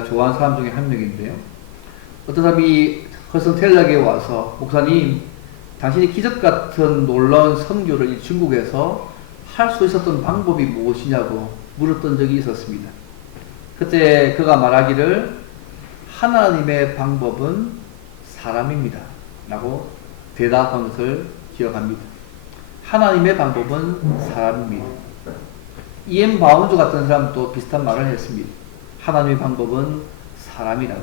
좋아하는 사람 중에 한 명인데요. 어떤 사람이 허슨 텔락에 와서 목사님, 당신이 기적 같은 놀라운 선교를 이 중국에서 할 수 있었던 방법이 무엇이냐고 물었던 적이 있었습니다. 그때 그가 말하기를 하나님의 방법은 사람입니다 라고 대답한 것을 기억합니다. 하나님의 방법은 사람입니다. 이엠 바운드 같은 사람도 비슷한 말을 했습니다. 하나님의 방법은 사람이라고.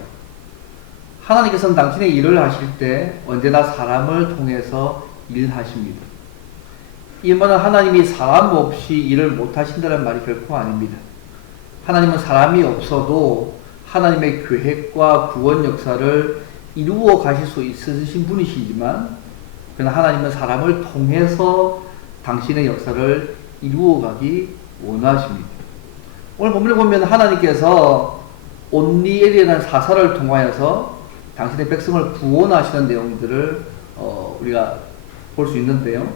하나님께서는 당신의 일을 하실 때 언제나 사람을 통해서 일하십니다. 이 말은 하나님이 사람 없이 일을 못하신다는 말이 결코 아닙니다. 하나님은 사람이 없어도 하나님의 계획과 구원 역사를 이루어 가실 수 있으신 분이시지만, 그러나 하나님은 사람을 통해서 당신의 역사를 이루어 가기 원하십니다. 오늘 본문을 보면 하나님께서 온니엘이라는 사사를 통하여서 당신의 백성을 구원하시는 내용들을 우리가 볼 수 있는데요.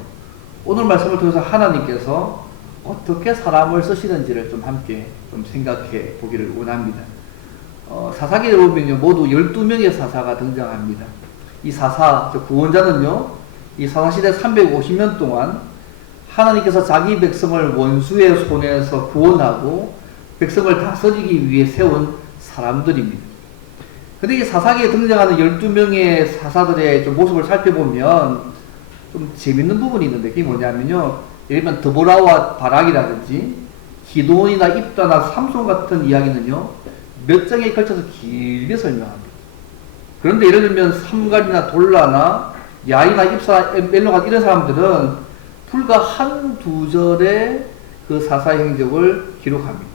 오늘 말씀을 통해서 하나님께서 어떻게 사람을 쓰시는지를 좀 함께 좀 생각해 보기를 원합니다. 사사기를 보면요, 모두 12명의 사사가 등장합니다. 이 사사, 구원자는요, 이 사사시대 350년 동안 하나님께서 자기 백성을 원수의 손에서 구원하고 백성을 다스리기 위해 세운 사람들입니다. 근데 이 사사기에 등장하는 12명의 사사들의 좀 모습을 살펴보면 좀 재밌는 부분이 있는데, 그게 뭐냐면요, 예를 들면 드보라와 바락이라든지 기도원이나 입다나 삼손 같은 이야기는요, 몇 장에 걸쳐서 길게 설명합니다. 그런데 예를 들면 삼갈이나 돌라나 야이나 입사, 멜로가 이런 사람들은 불과 한두 절의 그 사사의 행적을 기록합니다.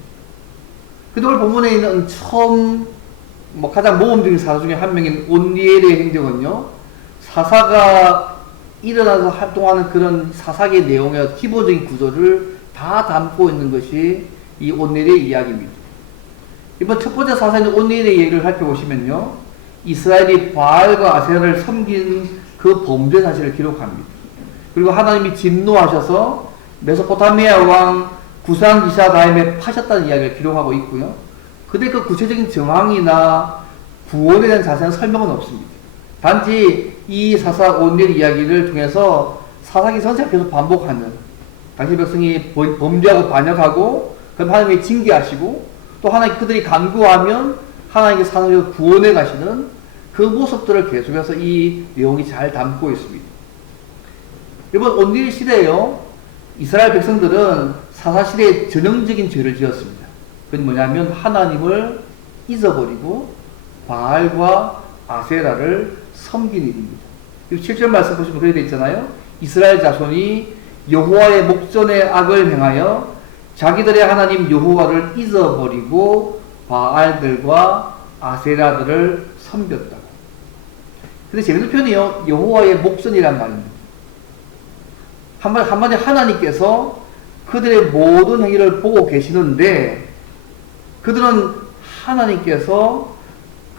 근데 오늘 본문에 있는 처음 가장 모범적인 사사 중에 한 명인 온니엘의 행적은요, 사사가 일어나서 활동하는 그런 사사기의 내용의 기본적인 구조를 다 담고 있는 것이 이 온니엘의 이야기입니다. 이번 첫 번째 사사인 온니엘의 얘기를 살펴보시면요, 이스라엘이 바알과 아세라를 섬긴 그 범죄 사실을 기록합니다. 그리고 하나님이 진노하셔서 메소포타미아 왕 구산리샤다임에 파셨다는 이야기를 기록하고 있고요. 근데 그 구체적인 정황이나 구원에 대한 자세한 설명은 없습니다. 단지 이 사사 온니엘 이야기를 통해서 사사기 전체가 계속 반복하는, 당시 백성이 범죄하고 반역하고 그럼 하나님이 징계하시고 또 하나님 그들이 간구하면 하나님께 사람을 구원해 가시는 그 모습들을 계속해서 이 내용이 잘 담고 있습니다. 이번 온니엘 시대에요, 이스라엘 백성들은 사사 시대에 전형적인 죄를 지었습니다. 그건 뭐냐면 하나님을 잊어버리고 바알과 아세라를 섬긴 일입니다. 그리고 7절 말씀 보시면 그렇게 되어 있잖아요. 이스라엘 자손이 여호와의 목전에 악을 행하여 자기들의 하나님 여호와를 잊어버리고 바알들과 아세라들을 섬겼다고. 근데 재밌는 표현이요, 여호와의 목전이란 말입니다. 한마디 하나님께서 그들의 모든 행위를 보고 계시는데, 그들은 하나님께서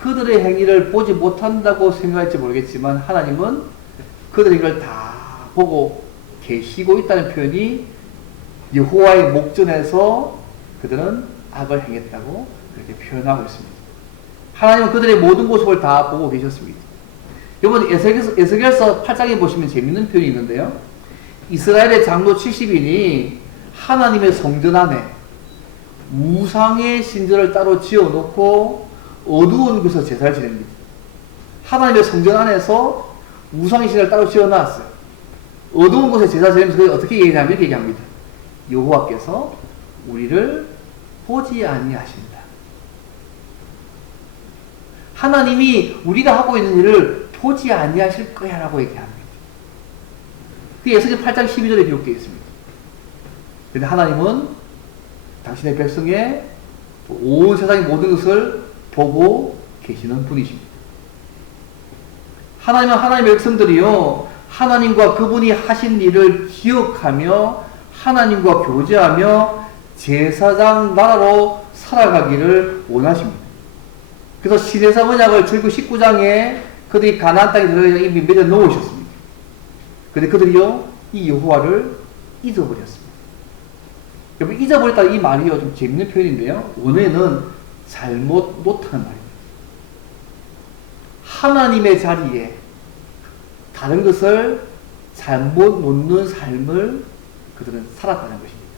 그들의 행위를 보지 못한다고 생각할지 모르겠지만 하나님은 그들의 행위를 다 보고 계시고 있다는 표현이 여호와의 목전에서 그들은 악을 행했다고 그렇게 표현하고 있습니다. 하나님은 그들의 모든 모습을 다 보고 계셨습니다. 이번 에스겔서 8장에 보시면 재밌는 표현이 있는데요, 이스라엘의 장로 70인이 하나님의 성전 안에 우상의 신전을 따로 지어놓고 어두운 곳에서 제사를 지냅니다. 하나님의 성전 안에서 우상의 신전을 따로 지어놨어요. 어두운 곳에 제사 지내면서 어떻게 얘기하냐면 이렇게 얘기합니다. 여호와께서 우리를 보지 아니하신다. 하나님이 우리가 하고 있는 일을 보지 아니하실 거야 라고 얘기합니다. 그게 에스겔 8장 12절에 기록되어 있습니다. 그런데 하나님은 당신의 백성의 온 세상의 모든 것을 보고 계시는 분이십니다. 하나님은 하나님의 백성들이요, 하나님과 그분이 하신 일을 기억하며 하나님과 교제하며 제사장 나라로 살아가기를 원하십니다. 그래서 시내사 언약을 출구 19장에 그들이 가나안 땅에 들어가 이미 맺어 놓으셨습니다. 그런데 그들이요, 이 여호와를 잊어버렸습니다. 여러분, 잊어버렸다 이 말이요, 좀 재밌는 표현인데요, 원어에는 잘못 못하는 말입니다. 하나님의 자리에 다른 것을 잘못 놓는 삶을 그들은 살았다는 것입니다.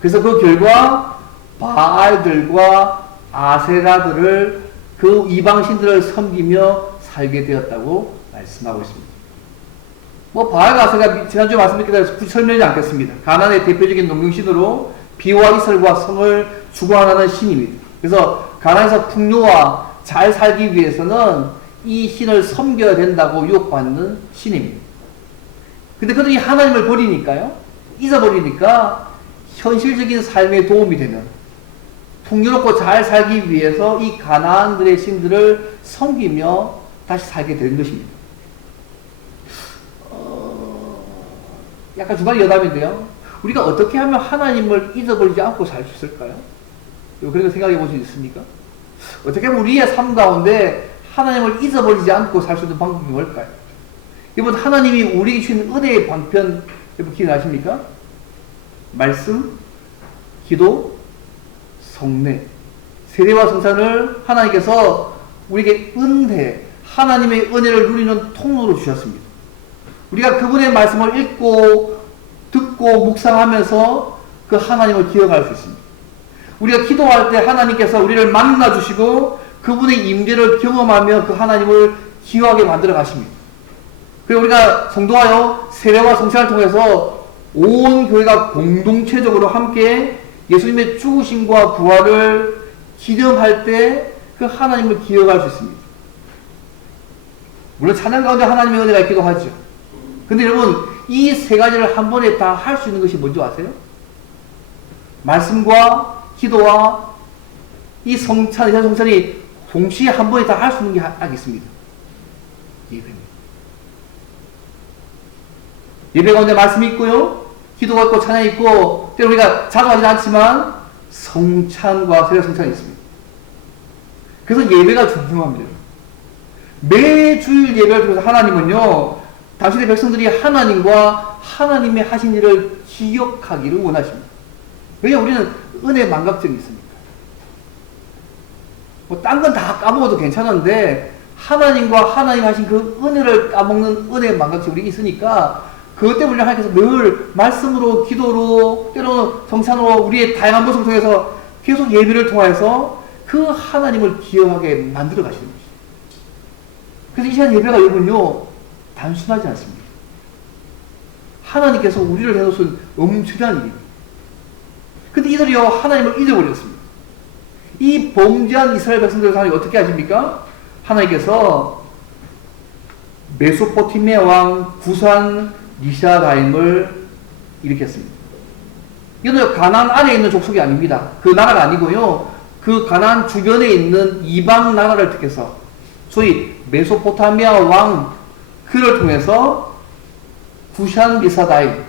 그래서 그 결과 바알들과 아세라들을 그 이방신들을 섬기며 살게 되었다고 말씀하고 있습니다. 바알과 아세라 지난주에 말씀드렸기에 굳이 설명하지 않겠습니다. 가나안의 대표적인 농경신으로 비와 이슬과 성을 주관하는 신입니다. 그래서 가나안에서 풍요와 잘 살기 위해서는 이 신을 섬겨야 된다고 유혹받는 신입니다. 근데 그들이 하나님을 버리니까요, 잊어버리니까 현실적인 삶에 도움이 되는 풍요롭고 잘 살기 위해서 이 가나안들의 신들을 섬기며 다시 살게 되는 것입니다. 약간 주관이 여담인데요. 우리가 어떻게 하면 하나님을 잊어버리지 않고 살 수 있을까요? 그런 거 생각해 볼 수 있습니까? 어떻게 하면 우리의 삶 가운데 하나님을 잊어버리지 않고 살 수 있는 방법이 뭘까요? 여러분, 하나님이 우리에게 주신 은혜의 방편, 여러분 기억나십니까? 말씀, 기도, 성례. 세례와 성찬을 하나님께서 우리에게 은혜, 하나님의 은혜를 누리는 통로로 주셨습니다. 우리가 그분의 말씀을 읽고 듣고 묵상하면서 그 하나님을 기억할 수 있습니다. 우리가 기도할 때 하나님께서 우리를 만나주시고 그분의 임재를 경험하며 그 하나님을 기억하게 만들어 가십니다. 그리고 우리가 성도하여 세례와 성찬을 통해서 온 교회가 공동체적으로 함께 예수님의 죽으심과 부활을 기념할 때 그 하나님을 기억할 수 있습니다. 물론 찬양 가운데 하나님의 은혜가 있기도 하죠. 근데 여러분, 이 세 가지를 한 번에 다 할 수 있는 것이 뭔지 아세요? 말씀과 기도와 이 성찬이 동시에 한 번에 다 할 수 있는 게 딱 있습니다. 예배입니다. 예배 가운데 말씀이 있고요, 기도가 있고 찬양이 있고, 때로 우리가 자주 하지 않지만 성찬과 세례 성찬이 있습니다. 그래서 예배가 중요합니다. 매주일 예배를 통해서 하나님은요, 당신의 백성들이 하나님과 하나님의 하신 일을 기억하기를 원하십니다. 왜냐하면 우리는 은혜 망각증이 있으니까. 딴 건 다 까먹어도 괜찮은데 하나님과 하나님 하신 그 은혜를 까먹는 은혜 망각증이 우리 있으니까, 그것 때문에 하나님께서 늘 말씀으로, 기도로, 때로는 성찬으로 우리의 다양한 모습을 통해서 계속 예배를 통해서 그 하나님을 기억하게 만들어 가시는 것이죠. 그래서 이 시간 예배가 여러분요, 단순하지 않습니다. 하나님께서 우리를 해놓으신 엄청난 일입니다. 근데 이들이요, 하나님을 잊어버렸습니다. 이 범죄한 이스라엘 백성들을 하나님 어떻게 하십니까? 하나님께서 메소포타미아 왕 구산 리샤라임을 일으켰습니다. 이건 가나안 안에 있는 족속이 아닙니다. 그 나라가 아니고요, 그 가나안 주변에 있는 이방 나라를 택해서 소위 메소포타미아 왕 그를 통해서 구산 리사다임,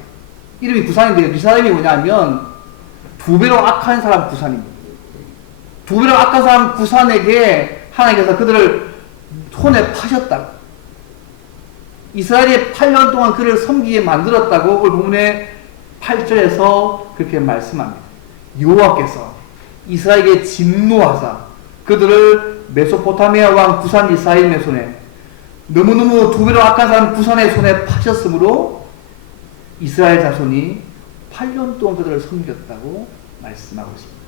이름이 구산인데요, 리사다임이 뭐냐면 두 배로 악한 사람 구산입니다. 두 배로 악한 사람 구산에게 하나님께서 그들을 손에 파셨다. 이스라엘이 8년 동안 그를 섬기게 만들었다고 오늘 본문의 8절에서 그렇게 말씀합니다. 여호와께서 이스라엘에게 진노하사 그들을 메소포타미아 왕 구산 리사임의 손에, 너무너무 두 배로 악한 사람 구산의 손에 파셨으므로 이스라엘 자손이 8년 동안 그들을 섬겼다고 말씀하고 있습니다.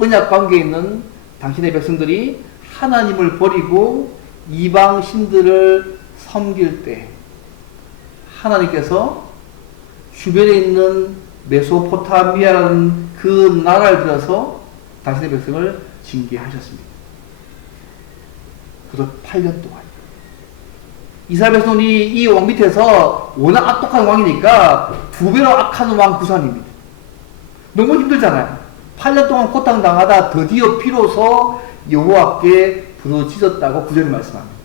언약 관계에 있는 당신의 백성들이 하나님을 버리고 이방 신들을 섬길 때 하나님께서 주변에 있는 메소포타미아라는 그 나라를 들어서 당신의 백성을 징계하셨습니다. 그도 8년 동안. 이스라엘 백성이 이 왕 밑에서 워낙 악독한 왕이니까 두 배로 악한 왕 구산입니다. 너무 힘들잖아요. 8년 동안 고통당하다 드디어 비로소 여호와께 부르짖었다고 구절이 말씀합니다.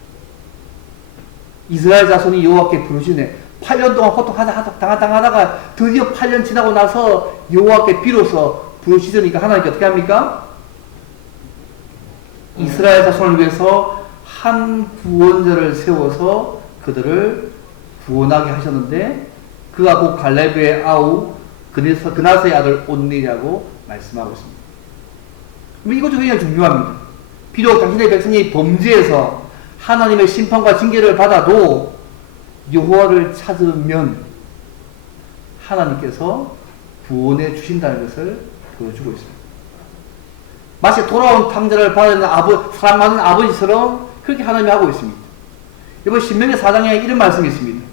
이스라엘 자손이 여호와께 부르짖네. 8년 동안 고통당하다가 드디어 8년 지나고 나서 여호와께 비로소 부르짖으니까 하나님께 어떻게 합니까? 이스라엘 자손을 위해서 한 구원자를 세워서 그들을 구원하게 하셨는데, 그가 곧 갈렙의 아우 그나스의 아들 온니라고 말씀하고 있습니다. 이것도 굉장히 중요합니다. 비록 당신의 백성이 범죄해서 하나님의 심판과 징계를 받아도 여호와를 찾으면 하나님께서 구원해 주신다는 것을 보여주고 있습니다. 마치 돌아온 탕자를 받는 사랑 많은 아버지처럼 그렇게 하나님이 하고 있습니다. 이번 신명기 4장에 이런 말씀이 있습니다.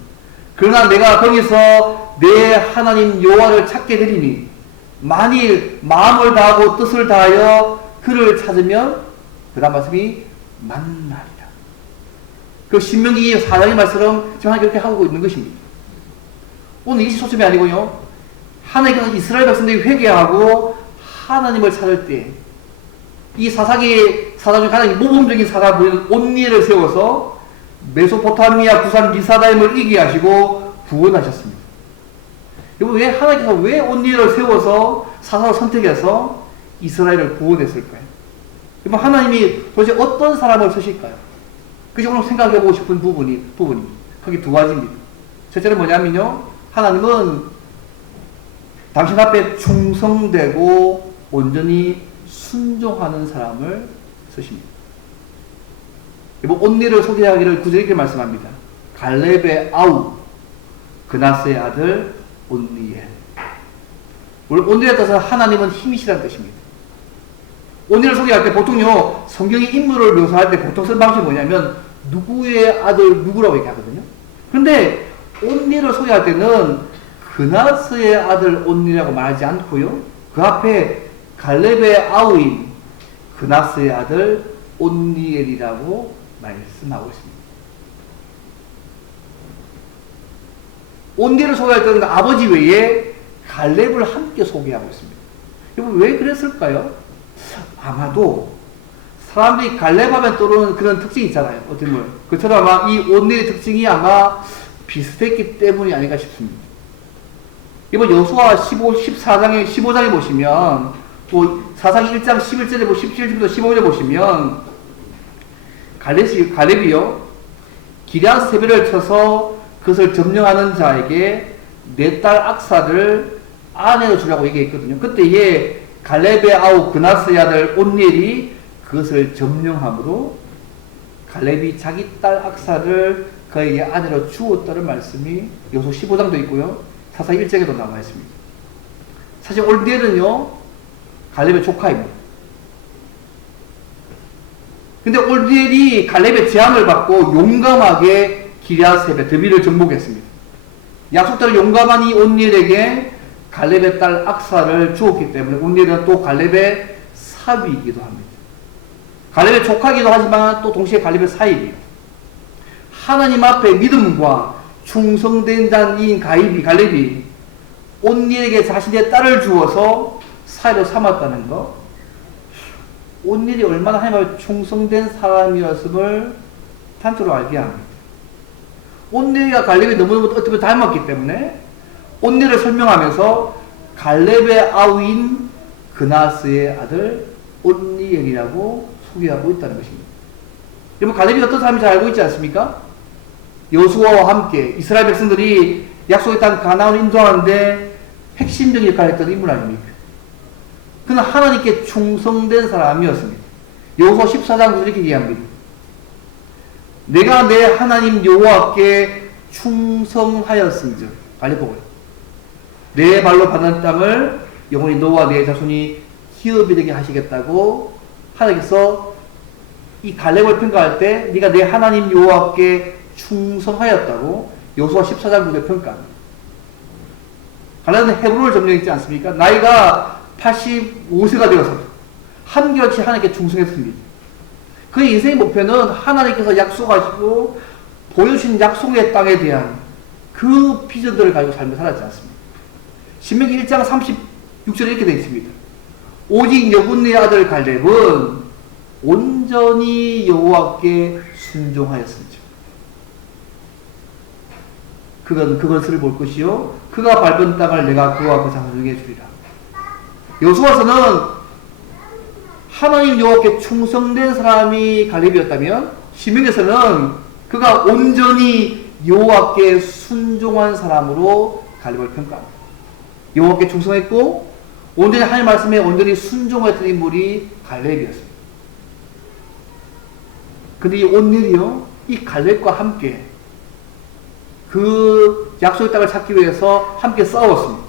그러나 내가 거기서 내 하나님 여호와를 찾게 되리니 만일 마음을 다하고 뜻을 다하여 그를 찾으면 그 다음 말씀이 만나리라. 그 신명기 4장의 말씀처럼 지금 하나님 그렇게 하고 있는 것입니다. 오늘 이것이 초점이 아니고요. 하나님께서 이스라엘 백성들이 회개하고 하나님을 찾을 때 이 사상 중 가장 모범적인 사사가 보이는 온니엘을 세워서 메소포타미아 구산 미사다임을 이기게 하시고 구원하셨습니다. 여러분, 왜 하나님께서 왜 온니엘을 세워서 사사로 선택해서 이스라엘을 구원했을까요? 여러분, 하나님이 도대체 어떤 사람을 쓰실까요? 그것이 오늘 생각해보고 싶은 부분입니다. 거기 두 가지입니다. 첫째는 뭐냐면요, 하나님은 당신 앞에 충성되고 온전히 순종하는 사람을 쓰십니다. 온니엘을 소개하기를 구절에 이렇게 말씀합니다. 갈렙의 아우, 그나스의 아들 온니엘. 물론 온니엘에 따라서 하나님은 힘이시라는 뜻입니다. 온니엘을 소개할 때 보통요, 성경의 인물을 묘사할 때 보통 쓰는 방식이 뭐냐면 누구의 아들 누구라고 얘기하거든요. 그런데 온니엘을 소개할 때는 그나스의 아들 온니엘이라고 말하지 않고요, 그 앞에 갈렙의 아우인 그나스의 아들 온니엘이라고 말씀하고 있습니다. 온니엘을 소개할 때는 아버지 외에 갈렙을 함께 소개하고 있습니다. 여러분, 왜 그랬을까요? 아마도 사람들이 갈렙하면 떠오르는 그런 특징이 있잖아요. 어떤 걸. 그처럼 아마 이 온니엘의 특징이 아마 비슷했기 때문이 아닌가 싶습니다. 이번 여호수아 15장에 보시면 또 사상 1장 11절에 17절부터 15절에 보시면 갈렙이요, 기럇 세벨을 쳐서 그것을 점령하는 자에게 내 딸 악사를 아내로 주라고 얘기했거든요. 그때에 갈렙의 아우 그나스의 아들 온니엘이 그것을 점령함으로 갈렙이 자기 딸 악사를 그에게 아내로 주었다는 말씀이 여호수아 15장도 있고요, 사상 1장에도 나와 있습니다. 사실 온니엘은요, 갈렙의 조카입니다. 근데 온니엘이 갈렙의 제안을 받고 용감하게 기럇세벨 드빌을 정복했습니다. 약속대로 용감한 이 온니엘에게 갈렙의 딸 악사를 주었기 때문에 온니엘은 또 갈렙의 사위이기도 합니다. 갈렙의 조카이기도 하지만 또 동시에 갈렙의 사위입니다. 하나님 앞에 믿음과 충성된 자인 갈렙이 온니엘에게 자신의 딸을 주어서 사위로 삼았다는 것, 온니엘이 얼마나 하나님 앞에 충성된 사람이었음을 단적으로 알게 합니다. 온니엘과 갈렙이 너무너무 어떻게 닮았기 때문에 온니엘을 설명하면서 갈렙의 아우인 그나스의 아들 온니엘이라고 소개하고 있다는 것입니다. 여러분, 갈렙이 어떤 사람인지 알고 있지 않습니까? 여호수아와 함께 이스라엘 백성들이 약속의 땅 가나안을 인도하는데 핵심적인 역할을 했던 인물 아닙니까? 그는 하나님께 충성된 사람이었습니다. 여호수아 14장 9절 이렇게 얘기합니다. 내가 내 하나님 여호와께 충성하였은즉, 갈렙 보고요, 내 발로 받는 땅을 영원히 너와 내 자손이 기업이 되게 하시겠다고 하나님께서 이 갈렙을 평가할 때 네가 내 하나님 여호와께 충성하였다고 여호수아 14장 9절 평가합니다. 갈렙은 헤브론을 점령했지 않습니까? 나이가 85세가 되어서 한결같이 하나님께 충성했습니다. 그의 인생의 목표는 하나님께서 약속하시고 보여주신 약속의 땅에 대한 그 비전들을 가지고 삶을 살았지 않습니까? 신명기 1장 36절에 이렇게 되어 있습니다. 오직 여분의 아들 갈렙은 온전히 여호와께 순종하였습니다. 그건 그것을 볼 것이요 그가 밟은 땅을 내가 그와 그 자손에게 주리라. 여호수아서는 하나님 여호와께 충성된 사람이 갈렙이었다면, 신명기에서는 그가 온전히 여호와께 순종한 사람으로 갈렙을 평가합니다. 여호와께 충성했고 온전히 하나님 말씀에 온전히 순종했던 인물이 갈렙이었습니다. 근데 이 온넬이요, 이 갈렙과 함께 그 약속의 땅을 찾기 위해서 함께 싸웠습니다.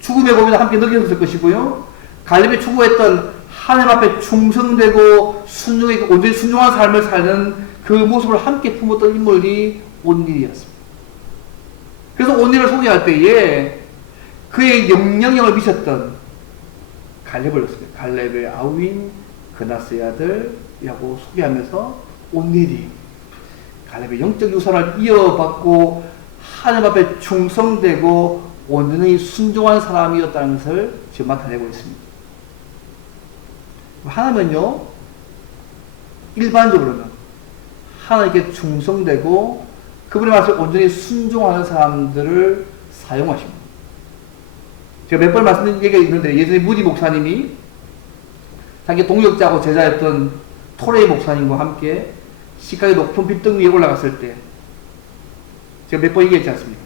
죽음의 고비도 함께 넘겼을 것이고요. 갈렙이 추구했던 하나님 앞에 충성되고 온전히 순종한 삶을 사는 그 모습을 함께 품었던 인물이 온넬이었습니다. 그래서 온넬을 소개할 때에 그의 영향력을 미쳤던 갈렙을 넣습니다. 갈렙의 아우인 그나스의 아들이라고 소개하면서 온넬이 갈렙의 영적 유산을 이어받고 하나님 앞에 충성되고 온전히 순종한 사람이었다는 것을 지금 나타내고 있습니다. 하나님은요, 일반적으로는 하나님께 충성되고 그분의 말씀을 온전히 순종하는 사람들을 사용하십니다. 제가 몇 번 말씀드린 얘기가 있는데, 예전에 무디 목사님이 자기 동역자하고 제자였던 토레이 목사님과 함께 시카고 높은 빌딩 위에 올라갔을 때, 제가 몇 번 얘기했지 않습니까?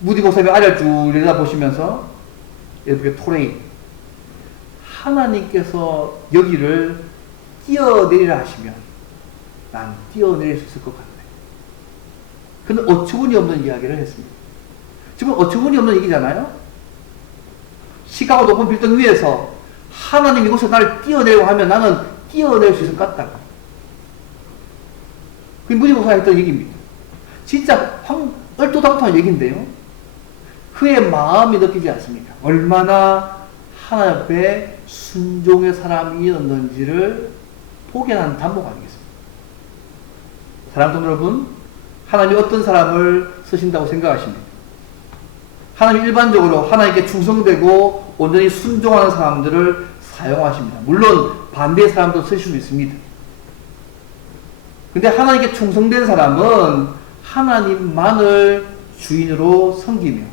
무디 목사님이 아래를 쭉 내다보시면서, 이렇게 토레이, 하나님께서 여기를 뛰어내리라 하시면 난 뛰어내릴 수 있을 것 같네. 근데 어처구니 없는 이야기를 했습니다. 지금 어처구니 없는 얘기잖아요? 시카고 높은 빌딩 위에서 하나님 이곳에 나를 뛰어내려고 하면 나는 뛰어낼 수 있을 것 같다고. 그게 무디 목사가 했던 얘기입니다. 진짜 얼토당토한 얘기인데요. 그의 마음이 느끼지 않습니까? 얼마나 하나님 앞에 순종의 사람이었는지를 보게 하는 단목 아니겠습니까? 사랑하는 여러분, 하나님이 어떤 사람을 쓰신다고 생각하십니까? 하나님 일반적으로 하나님께 충성되고 온전히 순종하는 사람들을 사용하십니다. 물론 반대의 사람도 쓰실 수 있습니다. 근데 하나님께 충성된 사람은 하나님만을 주인으로 섬기며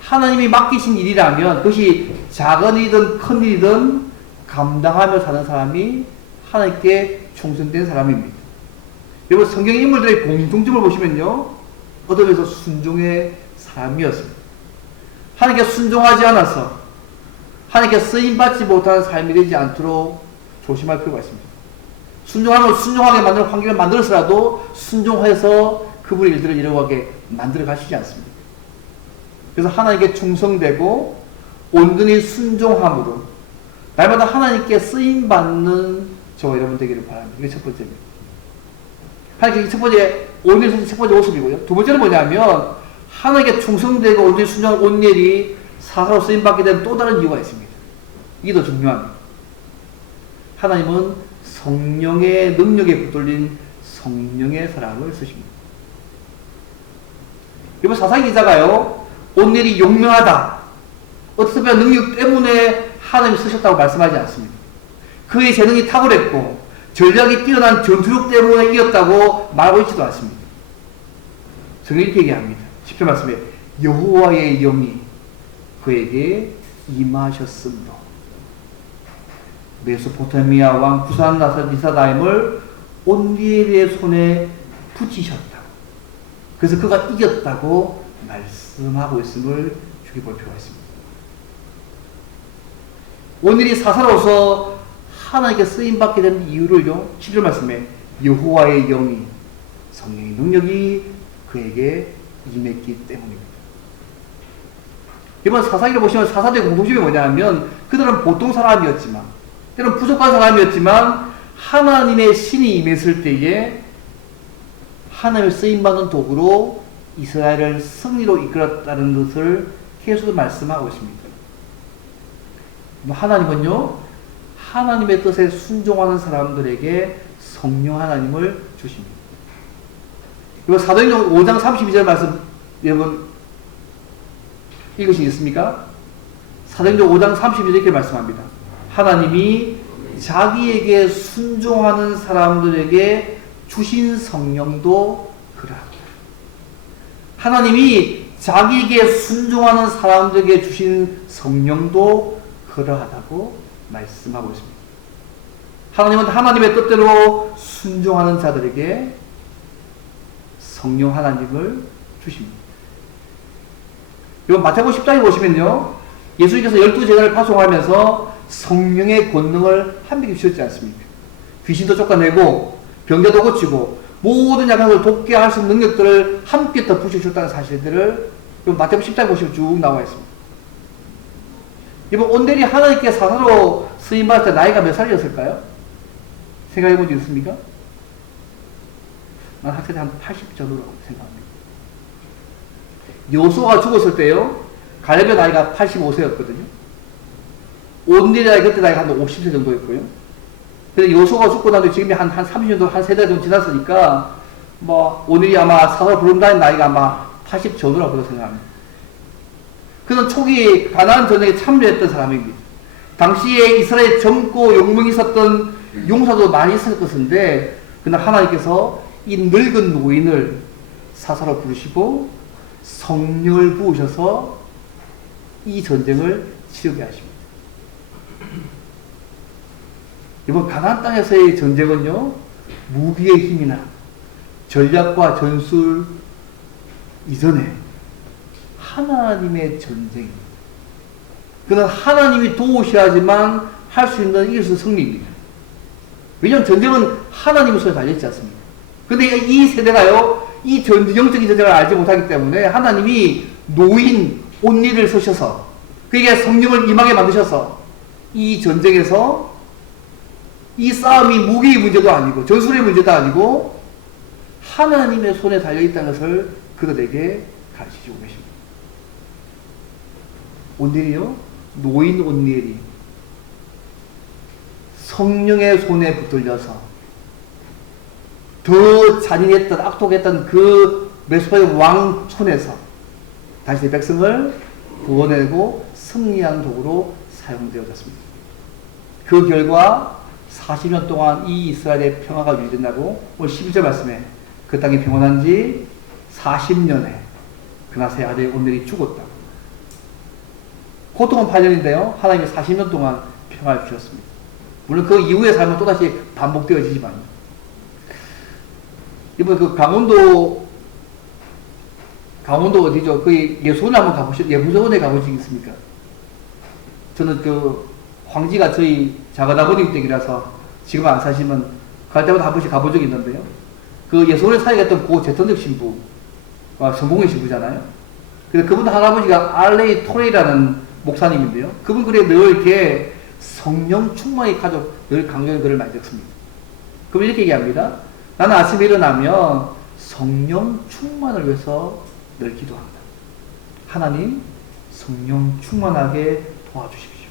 하나님이 맡기신 일이라면 그것이 작은 일이든 큰 일이든 감당하며 사는 사람이 하나님께 충성된 사람입니다. 여러분, 성경 인물들의 공통점을 보시면요, 어떤 면에서 순종의 사람이었습니다. 하나님께 순종하지 않아서 하나님께 쓰임받지 못하는 삶이 되지 않도록 조심할 필요가 있습니다. 순종하게 만드는 환경을 만들어서라도 순종해서 그분의 일들을 이루어가게 만들어 가시지 않습니다. 그래서 하나님께 충성되고 온전히 순종함으로 날마다 하나님께 쓰임받는 저와 여러분 되기를 바랍니다. 이게 첫 번째입니다. 하나님께 첫 번째, 온전히 첫 번째 모습이고요. 두 번째는 뭐냐면 하나님께 충성되고 온전히 순종한 온넬이 사사로 쓰임받게 된 또 다른 이유가 있습니다. 이게 더 중요합니다. 하나님은 성령의 능력에 붙들린 성령의 사람을 쓰십니다. 이번 사사기 기자가요, 온넬이 용맹하다, 어떻게 보면 능력 때문에 하나님이 쓰셨다고 말씀하지 않습니다. 그의 재능이 탁월했고 전략이 뛰어난 전투력 때문에 이겼다고 말하고 있지도 않습니다. 성경이 이렇게 얘기합니다. 10절 말씀에 여호와의 영이 그에게 임하셨으므로 메소포타미아 왕 부산 리사다임을 온넬의 손에 붙이셨다. 그래서 그가 이겼다고 말씀하고 있음을 주의 볼 필요가 있습니다. 온넬이 사사로서 하나님께 쓰임받게 된 이유를요, 10절 말씀에 여호와의 영이, 성령의 능력이 그에게 임했기 때문입니다. 이번 사사기를 보시면 사사들의 공통점이 뭐냐면 그들은 보통 사람이었지만, 때로는 부족한 사람이었지만 하나님의 신이 임했을 때에 하나님의 쓰임받는 도구로 이스라엘을 승리로 이끌었다는 것을 계속 말씀하고 있습니다. 하나님은요, 하나님의 뜻에 순종하는 사람들에게 성령 하나님을 주십니다. 이거 사도행전 5장 32절 말씀 여러분 읽으시겠습니까? 사도행전 5장 32절 이렇게 말씀합니다. 하나님이 자기에게 순종하는 사람들에게 주신 성령도 그러하다. 하나님이 자기에게 순종하는 사람들에게 주신 성령도 그러하다고 말씀하고 있습니다. 하나님은 하나님의 뜻대로 순종하는 자들에게 성령 하나님을 주십니다. 이건 마태복음 10장에 보시면요, 예수님께서 12제자를 파송하면서 성령의 권능을 함께 주셨지 않습니까? 귀신도 쫓아내고 병자도 고치고 모든 약한 것을 돕게 할 수 있는 능력들을 함께 더 부셔주셨다는 사실들을 마태복음 10장 보시면 쭉 나와 있습니다. 이번 온델이 하나님께 사사로 쓰임받을 때 나이가 몇 살이었을까요? 생각해 본 적 있습니까? 난 학생이 한 80 전후라고 생각합니다. 요수아가 죽었을 때요, 갈렙의 나이가 85세였거든요. 온델이 그때 나이가 한 50세 정도였고요. 근데 요수아가 죽고 나서 지금이 한 30년, 한 세대 정도 지났으니까, 오늘이 아마 사사로 부른다는 나이가 아마 80 전후라고 생각합니다. 그는 초기 가나안 전쟁에 참여했던 사람입니다. 당시에 이스라엘 젊고 용명이 있었던 용사도 많이 있었을 것인데, 그날 하나님께서 이 늙은 노인을 사사로 부르시고 성령을 부으셔서 이 전쟁을 치르게 하십니다. 이번 가나안 땅에서의 전쟁은요, 무기의 힘이나 전략과 전술 이전에 하나님의 전쟁입니다. 그는 하나님이 도우셔야지만 할 수 있는 이길 수 있는 승리입니다. 왜냐하면 전쟁은 하나님의 손에 달려있지 않습니까? 근데 이 세대가요, 이 영적인 전쟁을 알지 못하기 때문에 하나님이 노인 온리를 쓰셔서 그에게 성령을 임하게 만드셔서 이 전쟁에서 이 싸움이 무기의 문제도 아니고 전술의 문제도 아니고 하나님의 손에 달려있다는 것을 그들에게 가르치시고 계십니다. 온리요, 노인 온리엘이 성령의 손에 붙들려서 더 잔인했던, 악독했던 그 메소포타미아 왕 손에서 다시 백성을 구원해내고 승리한 도구로 사용되어졌습니다. 그 결과 40년 동안 이 이스라엘의 평화가 유지된다고 오늘 11절 말씀에 그 땅이 평온한 지 40년에 그나세 아들 온넬이 죽었다. 고통은 8년인데요. 하나님이 40년 동안 평화를 주셨습니다. 물론 그 이후의 삶은 또다시 반복되어지지만 이번 그 강원도 어디죠? 그 예수원에 한번 가보셨, 예수원에 가보시겠습니까? 저는 그 황지가 저희 작은아버님 댁이라서 지금 안 사시면 갈 때마다 한 번씩 가본 적이 있는데요. 그 예수원에 사역했던 고 제턴적 신부가 성공의 신부잖아요. 근데 그분 할아버지가 알레이 토레이라는 목사님인데요. 그분 글에 늘 이렇게 성령 충만의 가족 늘 강조하는 글을 많이 읽습니다. 그럼 이렇게 얘기합니다. 나는 아침에 일어나면 성령 충만을 위해서 늘 기도한다. 하나님, 성령 충만하게 도와주십시오.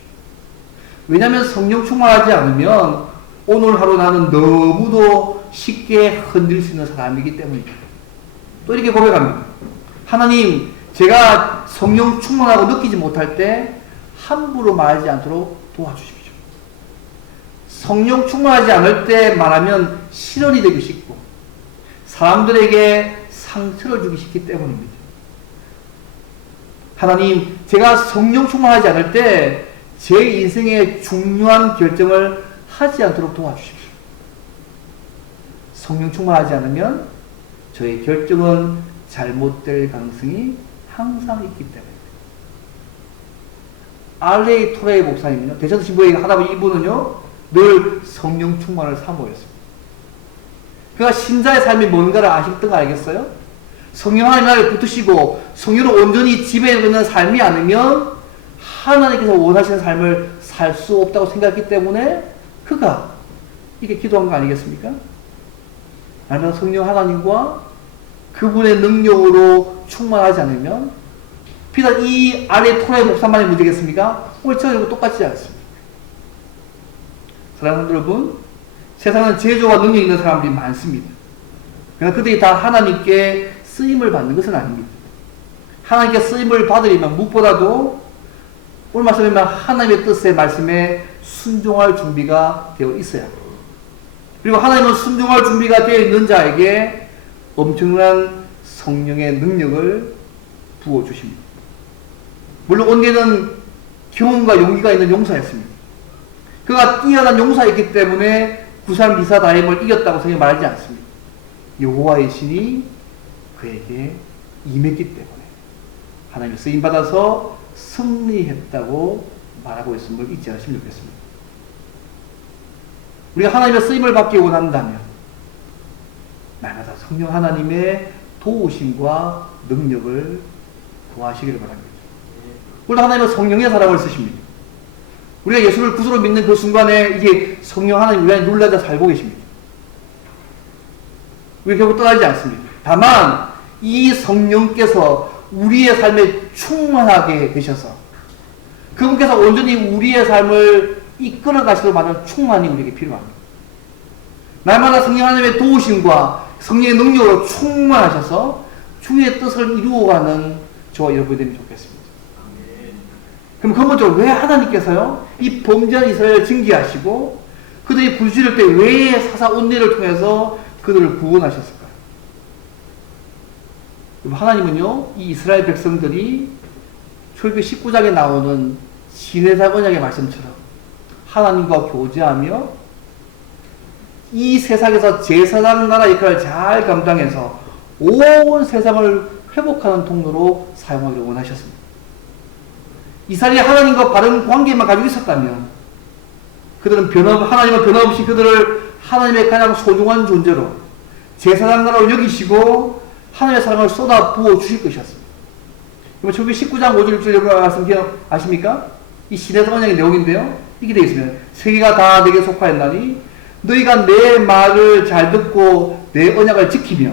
왜냐하면 성령 충만하지 않으면 오늘 하루 나는 너무도 쉽게 흔들 수 있는 사람이기 때문입니다. 또 이렇게 고백합니다. 하나님, 제가 성령 충만하고 느끼지 못할 때 함부로 말하지 않도록 도와주십시오. 성령 충만하지 않을 때 말하면 실언이 되기 쉽고 사람들에게 상처를 주기 쉽기 때문입니다. 하나님, 제가 성령 충만하지 않을 때 제 인생의 중요한 결정을 하지 않도록 도와주십시오. 성령 충만하지 않으면 저의 결정은 잘못될 가능성이 항상 있기 때문입니다. 알레이 토레이 목사님은요, 대전 신부의 할아버지 이분은요, 늘 성령 충만을 사모했습니다. 그러니까 신자의 삶이 뭔가를 아셨던 거 알겠어요? 성령 하나님 나를 붙으시고 성령으로 온전히 지배되는 삶이 아니면 하나님께서 원하시는 삶을 살 수 없다고 생각했기 때문에 그가 이게 기도한 거 아니겠습니까? 나는 성령 하나님과 그분의 능력으로 충만하지 않으면 비단 이 아래 토라의 목사만의 문제겠습니까? 오늘 저희도 똑같지 않습니다. 사랑하는 여러분, 세상은 제조와 능력 있는 사람들이 많습니다. 그러나 그들이 다 하나님께 쓰임을 받는 것은 아닙니다. 하나님께 쓰임을 받으려면 무엇보다도 오늘 말씀에 하나님의 뜻의 말씀에 순종할 준비가 되어 있어야 합니다. 그리고 하나님은 순종할 준비가 되어 있는 자에게 엄청난 성령의 능력을 부어주십니다. 물론 온게는 경험과 용기가 있는 용사였습니다. 그가 뛰어난 용사였기 때문에 구산 미사 다임을 이겼다고 성경이 말하지 않습니다. 여호와의 신이 그에게 임했기 때문에 하나님의 쓰임받아서 승리했다고 말하고 있음을 잊지 않으시면 좋겠습니다. 우리가 하나님의 쓰임을 받기 원한다면 날마다 성령 하나님의 도우심과 능력을 구하시기를 바랍니다. 오늘 하나님은 성령의 사람을 쓰십니다. 우리가 예수를 구주로 믿는 그 순간에 이게 성령 하나님 우리 안에 눌러져 살고 계십니다. 우리 결국 떠나지 않습니다. 다만 이 성령께서 우리의 삶에 충만하게 되셔서 그분께서 온전히 우리의 삶을 이끌어 가시도록 만든 충만이 우리에게 필요합니다. 날마다 성령 하나님의 도우심과 성령의 능력으로 충만하셔서 주의 뜻을 이루어가는 저와 여러분이 되면 좋겠습니다. 그럼 근본적으로 왜 하나님께서요 이 범죄한 이스라엘을 징계하시고 그들이 부르짖을 때 왜 사사 온리를 통해서 그들을 구원하셨을까요? 하나님은요 이 이스라엘 백성들이 출애굽기 19장에 나오는 시내산 언약의 말씀처럼 하나님과 교제하며 이 세상에서 제사장 나라 역할을 잘 감당해서 온 세상을 회복하는 통로로 사용하기를 원하셨습니다. 이스라엘이 하나님과 바른 관계만 가지고 있었다면 그들은 하나님은 변함없이 그들을 하나님의 가장 소중한 존재로 제사장 나라로 여기시고 하나님의 사랑을 쏟아 부어 주실 것이었습니다. 출애굽기 19장 5절 6절 여러분 말씀 아십니까? 이 시내산 언약의 내용인데요. 이렇게 되어 있으면 세계가 다 내게 속하였나니 너희가 내 말을 잘 듣고 내 언약을 지키며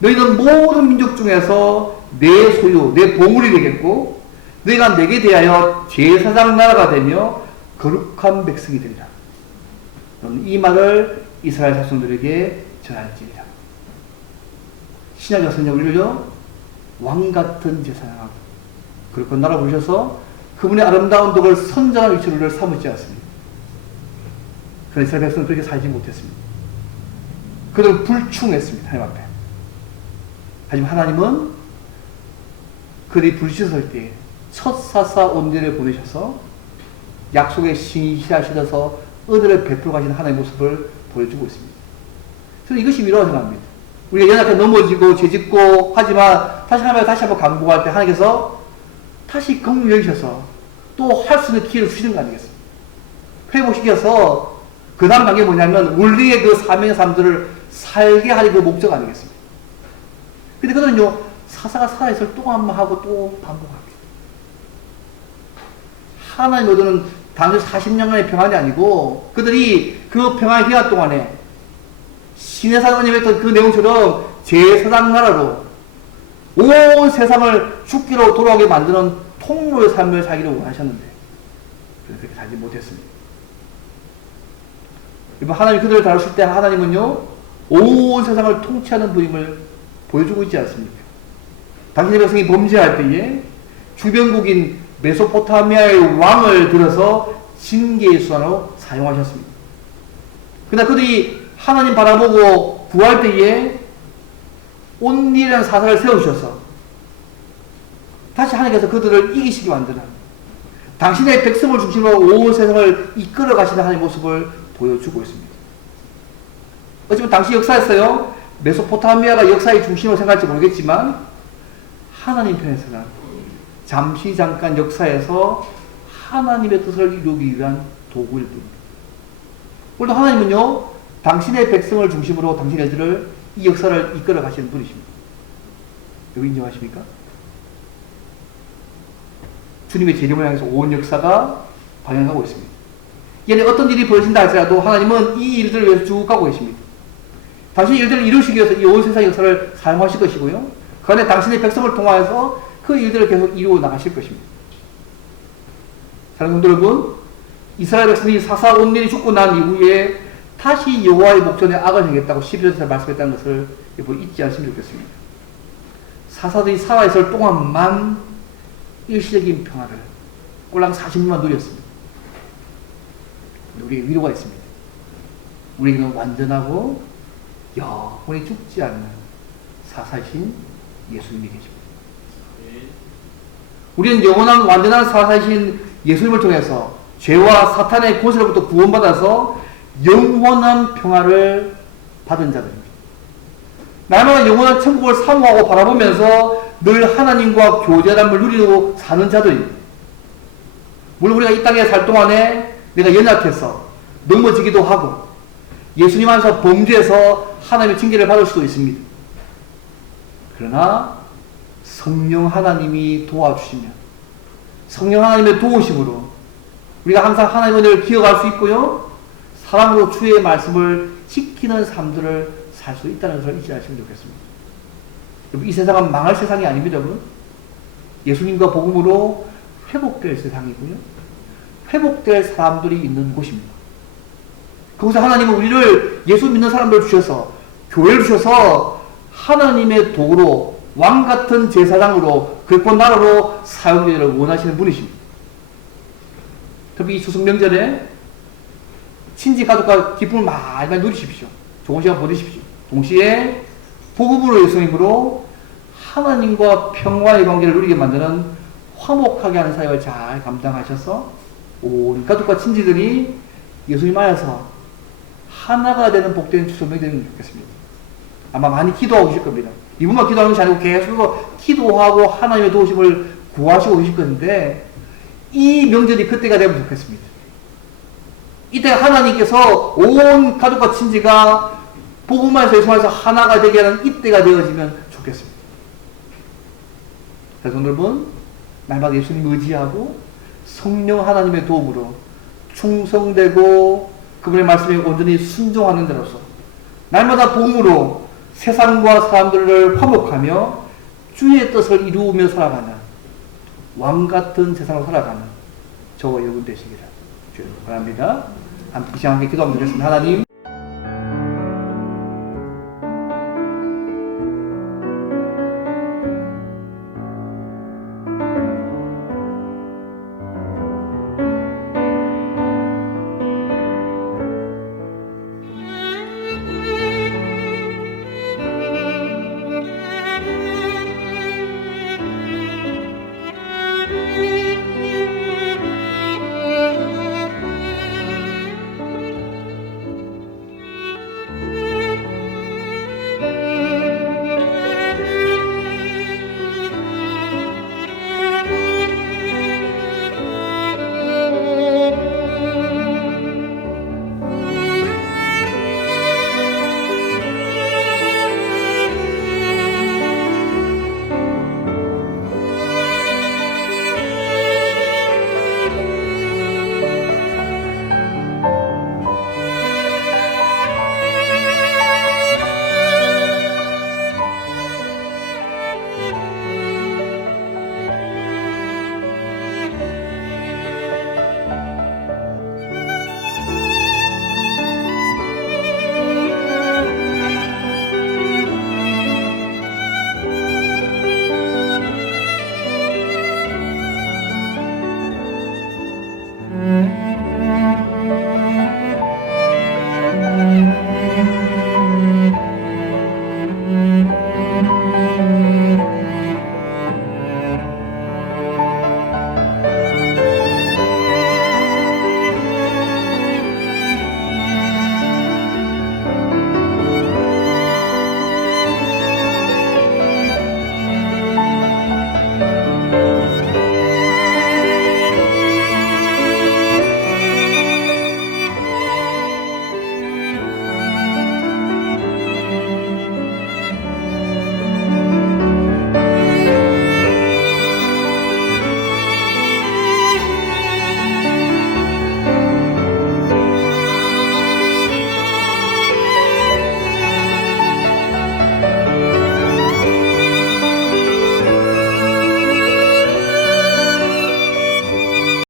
너희는 모든 민족 중에서 내 소유, 내 보물이 되겠고 너희가 내게 대하여 제사장 나라가 되며 거룩한 백성이 되리라. 이 말을 이스라엘 자손들에게 전할지니라. 신약의 성령 우리를요 왕같은 제사장하고 거룩한 나라 부르셔서 그분의 아름다운 덕을 선전한 위치를 삼으지 않습니다. 그러나 이스라엘 백성은 그렇게 살지 못했습니다. 그들은 불충했습니다. 하나님 앞에. 하지만 하나님은 그들이 부르짖었을 때 첫 사사 온전을 보내셔서 약속의 신이시하셔서 은혜를 베풀어 가시는 하나님의 모습을 보여주고 있습니다. 저는 이것이 위로가 생각합니다. 우리가 연약해 넘어지고 죄짓고 하지만 다시 한번 강구할 때 하나님께서 다시 긍휼히 여기셔서 또 할 수 있는 기회를 주시는 거 아니겠습니까? 회복시켜서 그 다음 단계가 뭐냐면 우리의 그 사명의 삶들을 살게 하는 그 목적 아니겠습니까? 근데 그들은요 사사가 살아있을 동안만 하고 또 반복합니다. 하나님 얻는 단지 40년간의 평안이 아니고 그들이 그 평안의 기간 동안에 시내산 언약에 했던 그 내용처럼 제사장 나라로 온 세상을 죽기로 돌아오게 만드는 통로의 삶을 살기를 원하셨는데 그렇게 살지 못했습니다. 하나님이 그들을 다루실 때 하나님은요 온 세상을 통치하는 분임을 보여주고 있지 않습니까? 당신의 백성이 범죄할 때에 주변국인 메소포타미아의 왕을 들어서 징계의 수단으로 사용하셨습니다. 그러나 그들이 하나님 바라보고 구할 때에 온리라는 사사를 세우셔서 다시 하나님께서 그들을 이기시기 만드는 당신의 백성을 중심으로 온 세상을 이끌어 가시는 하나님의 모습을 보여주고 있습니다. 어쩌면 당시 역사에서요 메소포타미아가 역사의 중심으로 생각할지 모르겠지만 하나님 편에서는 잠시 잠깐 역사에서 하나님의 뜻을 이루기 위한 도구일 뿐입니다. 오늘도 하나님은요 당신의 백성을 중심으로 당신의 애들을 이 역사를 이끌어 가시는 분이십니다. 여기 인정하십니까? 주님의 재림을 향해서 온 역사가 방향하고 있습니다. 얘네 어떤 일이 벌어진다 할지라도 하나님은 이 일들을 위해서 쭉 가고 계십니다. 당신의 일들을 이루시기 위해서 이 온 세상의 역사를 사용하실 것이고요. 그 안에 당신의 백성을 통하여서 그 일들을 계속 이루어 나가실 것입니다. 사랑하는 성도 여러분, 이스라엘 백성이 사사 온전히 죽고 난 이후에 다시 여호와의 목전에 악을 행했다고 11절에서 말씀했다는 것을 잊지 않으시면 좋겠습니다. 사사들이 살아있을 동안만 일시적인 평화를 꼴랑 40년만 누렸습니다. 우리에게 위로가 있습니다. 우리에게는 완전하고 영원히 죽지 않는 사사이신 예수님이 계십니다. 우리는 영원한 완전한 사사이신 예수님을 통해서 죄와 사탄의 권세로부터 구원받아서 영원한 평화를 받은 자들입니다. 날마다 영원한 천국을 사모하고 바라보면서 늘 하나님과 교제함을 누리고 사는 자들입니다. 물론 우리가 이 땅에 살 동안에 내가 연약해서 넘어지기도 하고 예수님 안에서 범죄해서 하나님의 징계를 받을 수도 있습니다. 그러나 성령 하나님이 도와주시면 성령 하나님의 도우심으로 우리가 항상 하나님의 은혜를 기억할 수 있고요. 사랑으로 주의 말씀을 지키는 삶들을 살 수 있다는 것을 잊지 않으시면 좋겠습니다. 여러분, 이 세상은 망할 세상이 아닙니다. 여러분. 예수님과 복음으로 회복될 세상이고요. 회복될 사람들이 있는 곳입니다. 거기서 하나님은 우리를 예수 믿는 사람들 주셔서 교회를 주셔서 하나님의 도구로 왕같은 제사장으로 그리고 나라로 사용되기를 원하시는 분이십니다. 특히 이 추석 명절에 친지 가족과 기쁨을 많이 누리십시오. 좋은 시간 보내십시오. 동시에 복음으로 예수님으로 하나님과 평화의 관계를 누리게 만드는 화목하게 하는 사역을 잘 감당하셔서 온 가족과 친지들이 예수님 안에서 하나가 되는 복된 추석 명절이 좋겠습니다. 아마 많이 기도하고 계실 겁니다. 이분만 기도하는 것이 아니고 계속 기도하고 하나님의 도우심을 구하시고 계실 건데 이 명절이 그때가 되면 좋겠습니다. 이때 하나님께서 온 가족과 친지가 복음 안에서 예수 안에서 하나가 되게 하는 이때가 되어지면 좋겠습니다. 그래서 여러분 날마다 예수님 의지하고 성령 하나님의 도움으로 충성되고 그분의 말씀에 온전히 순종하는 데로서 날마다 복음으로 세상과 사람들을 화목하며 주의 뜻을 이루며 살아가는 왕같은 세상으로 살아가는 저와 여러분 되시기를 주여 바랍니다. 함께 기도하면 되겠습니다. 하나님